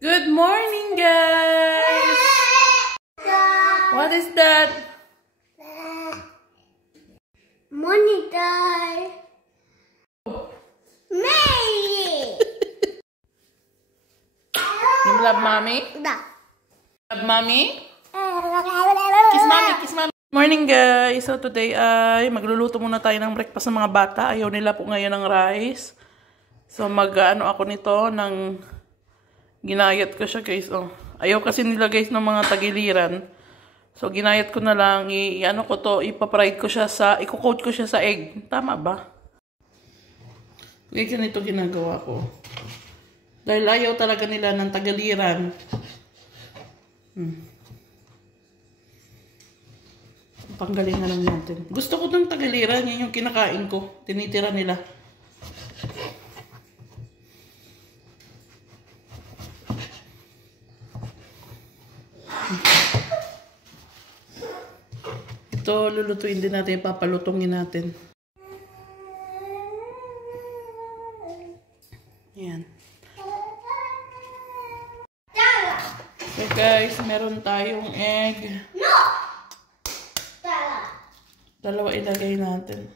Good morning, guys! What is that? Monitor. Mary. You love mommy? Da. Love mommy? Kiss mommy, kiss mommy. Morning, guys. So today ay magluluto muna tayo ng breakfast ng mga bata. Ayaw nila po ngayon ng rice. So mag-ano ako nito ng ginayat ko siya, guys. Oh. Ayaw kasi nila, guys, ng mga tagiliran. So ginayat ko na lang, i-ano ko to, ipa-fried ko siya sa, i-coat ko siya sa egg. Tama ba? Guys, ganito ginagawa ko. Dahil ayaw talaga nila ng tagaliran. Tanggalin na lang natin. Gusto ko ng tagaliran, yan yung kinakain ko. Tinitira nila. Ito, lulutuin din natin, papalutungin natin. Ayan. So guys, meron tayong egg. No. Dalawa ilagay natin.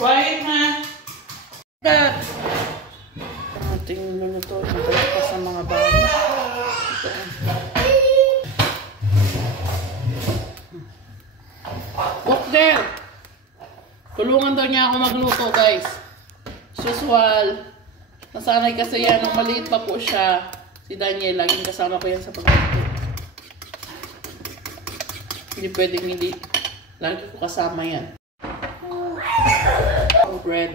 Quiet, ma. Dad. Ating lulutuin ito sa mga bago. Walk there. Tulungan daw niya ako magluto, guys. Usual. Nasanay kasi yan. Nung maliit pa po siya, si Daniel, laging kasama ko yan sa pagluto. Hindi pwedeng hindi. Lagi ko kasama yan. Bread.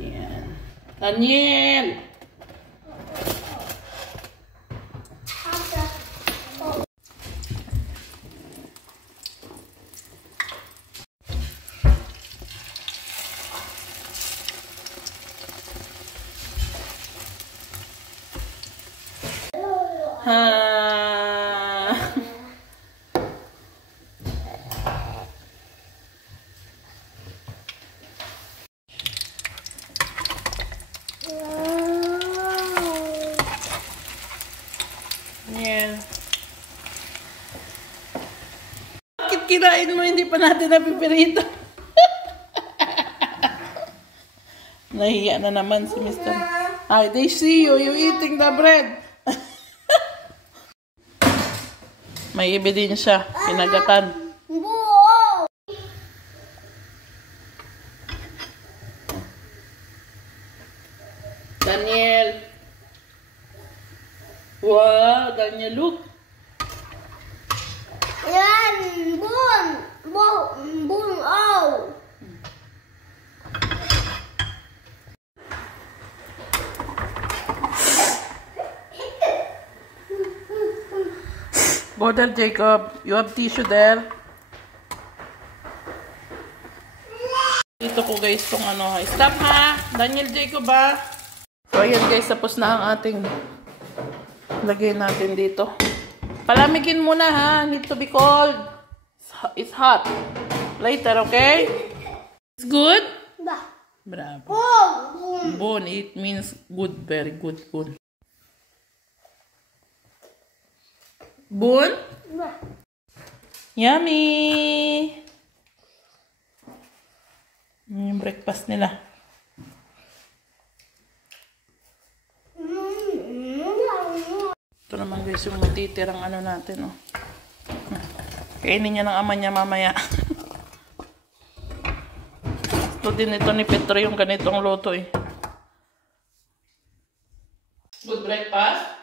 Yan. Daniel! Yan. Bakit kinain mo? Hindi pa natin napipirito. Nahiya na naman si Mr. Hi, they see you. You eating the bread. May ebidensya. Pinagatan. Daniel. Wow, Daniel, look. Yan, bun, oh. Go there, Jacob. You have tissue there. Dito ko, guys, tong ano. Stop, ha? Daniel, Jacob, ha? So, ayan, guys. Tapos na ang ating lagay natin dito. Palamigin muna, ha? Need to be cold. It's hot. Later, okay? It's good? Da. Bravo. Bun. Bun. It means good. Very good. Bun. Bun? Da. Yummy! Yung breakfast nila. Ito naman, guys, yung matitirang ano natin, oh. Kainin niya ng ama niya mamaya. Ito din ito ni Petro yung ganitong luto, eh. Good breakfast?